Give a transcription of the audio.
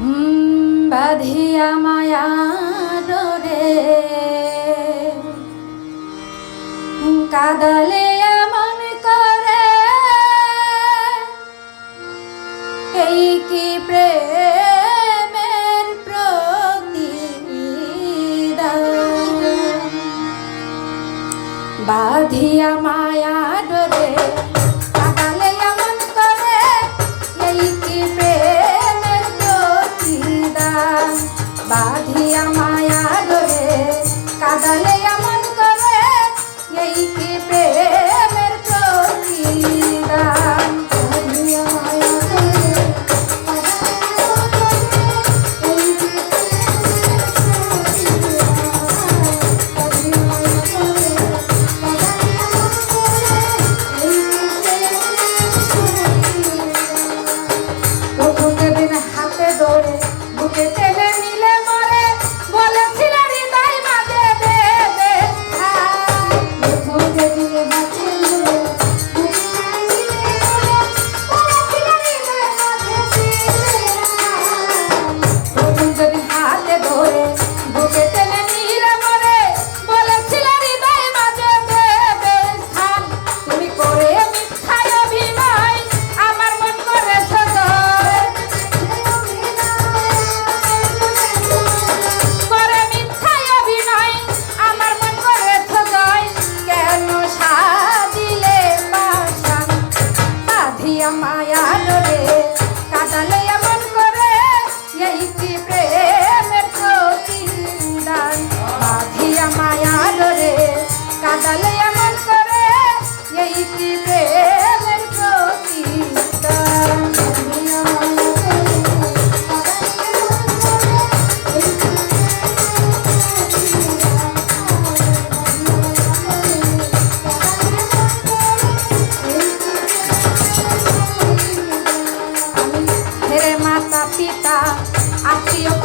বাঁধিয়া মায়ার রে কাদালে এমন করে এই কি প্রেমের প্রতিদান বাঁধিয়া মায়ার রে কাদালে এমন করে এই কি প্রেমের প্রতিদান বাঁধিয়া মায়ার রে কাদালে এমন করে এই কি প্রেমের প্রতিদান বাঁধিয়া মায়ার রে মায়ার রে কাদালে এমন করে এই কি প্রেমের প্রতিদান বাঁধিয়া মায়ার রে কাদালে এমন করে এই কি প্রেমের প্রতিদান পিতা আত্মীয়